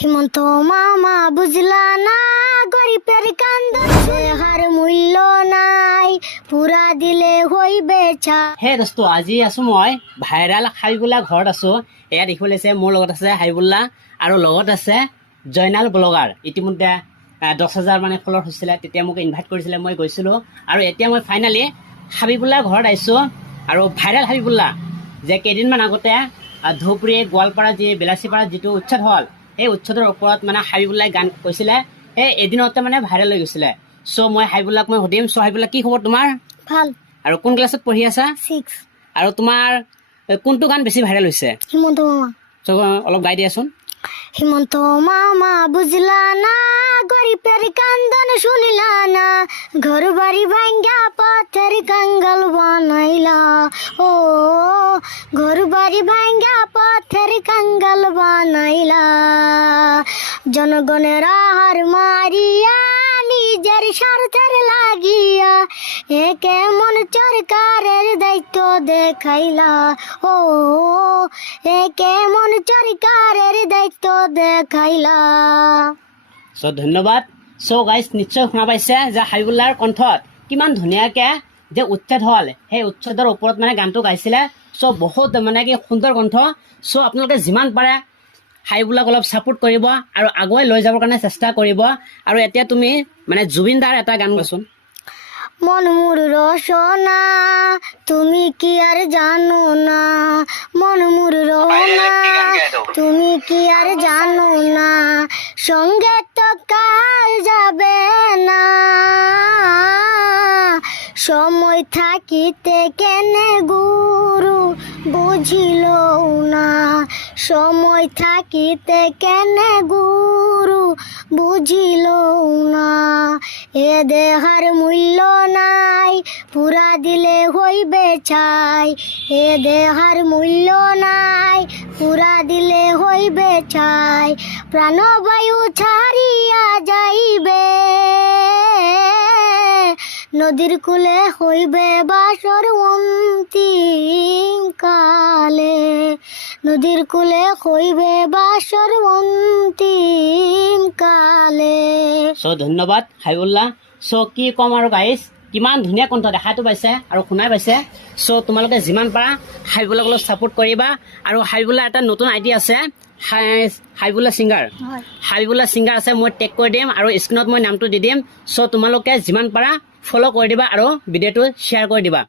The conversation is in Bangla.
হিমন্ত মামা বুঝলা না গরিবের কান্দন হার মূল্য নাই পুরা দিলে হইবে ছা। হে দোস্ত আজি আছো মই ভাইৰাল হাবিবুল্লা ঘৰত আছো। এয়া দেখিব লাগিছে মোৰ লগত আছে হাবিবুল্লা আৰু লগত আছে জয়নাল ব্লগাৰ। ইতিমধ্যে 10,000 মানে ফলোৱাৰ হৈছিলে, তেতিয়া মোক ইনভাইট কৰিছিলে, মই গৈছিলোঁ। আৰু এতিয়া মই ফাইনেলি হাবিবুল্লাৰ ঘৰত আহিছোঁ। আৰু ভাইৰাল হাবিবুল্লা যে কেইদিনমান আগতে ধুবুৰী গোৱালপাৰা যি বেলাচীপাৰাত যিটো উচ্ছেদ হ'ল, সেই উচ্ছেদৰ ওপৰত মানে হাবিবুল্লাই গান কৈছিলে, সেই এদিনতে মানে ভাইৰেল হৈ গৈছিলে। চ' মই হাবিবুল্লাক মই সুধিম, চ' হাবিবুল্লা কি খবৰ তোমাৰ? ভাল। আৰু কোন ক্লাছত পঢ়ি আছা? 6। আৰু তোমাৰ কোনটো গান বেছি ভাইৰেল হৈছে? হিমন্ত মামা। চ' অলপ গাই দিয়াচোন। হিমন্ত মামা বুঝলা না গরিবের কান্দন শুনিলা না ঘর বাড়ি ভাঙ্গা পথের কাঙ্গাল বানাইলা ও ঘর বাড়ি ভাঙ্গা পথের কাঙ্গাল বানাইলা জনগণের আহার মারিয়া নিজের স্বার্থের লাগিয়া এ কেমন সরকারের দায়িত্ব দেখাইলা ও এ কেমন সরকারের দায়িত্ব দেখাইলা। চ' ধন্যবাদ। চ' গাইজ নিশ্চয় শুনা পাইছে যে হাবিবুল্লাৰ কণ্ঠত কিমান ধুনীয়াকৈ যে উচ্ছেদ হ'ল, সেই উচ্ছেদৰ ওপৰত মানে গানটো গাইছিলে। চ' বহুত মানে কি সুন্দৰ কণ্ঠ। চ' আপোনালোকে যিমান পাৰে হাবিবুল্লাক অলপ ছাপোৰ্ট কৰিব আৰু আগুৱাই লৈ যাবৰ কাৰণে চেষ্টা কৰিব। আৰু এতিয়া তুমি মানে জুবিন দাৰ এটা গান গোৱাচোন। মন মোর রসনা তুমি কি আর জানো না মন মোর রসনা তুমি কি আর জানো না সঙ্গে তো কাল যাবে না সময় থাকিতে কেনে গুরু বুঝিল না সময় থাকিতে কেনে গুরু বুঝিল না এ দেহার মূল্য নাই পুরা দিলে হইবে ছাই এ দেহার মূল্য নাই পুরা দিলে হইবে ছাই প্রাণবায়ু ছাড়িয়া যাইবে নদীর কূলে হইবে বাসর অন্তিম কালে নদীর কূলে হইবে বাসর অন্তিম কালে। চ' ধন্যবাদ হাবিবুল্লা। চ' কি ক'ম আৰু গাইজ, কিমান ধুনীয়া কণ্ঠ দেখাটো পাইছে আৰু শুনাই পাইছে। চ' তোমালোকে যিমান পাৰা হাবিবুল্লাক অলপ ছাপোৰ্ট কৰিবা। আৰু হাবিবুল্লা এটা নতুন আইডি আছে, হাবিবুল্লা ছিংগাৰ। হাবিবুল্লা ছিংগাৰ আছে, মই টেগ কৰি দিম আৰু স্ক্ৰীণত মই নামটো দি দিম। চ' তোমালোকে যিমান পাৰা ফ'ল' কৰি দিবা আৰু ভিডিঅ'টো শ্বেয়াৰ কৰি দিবা।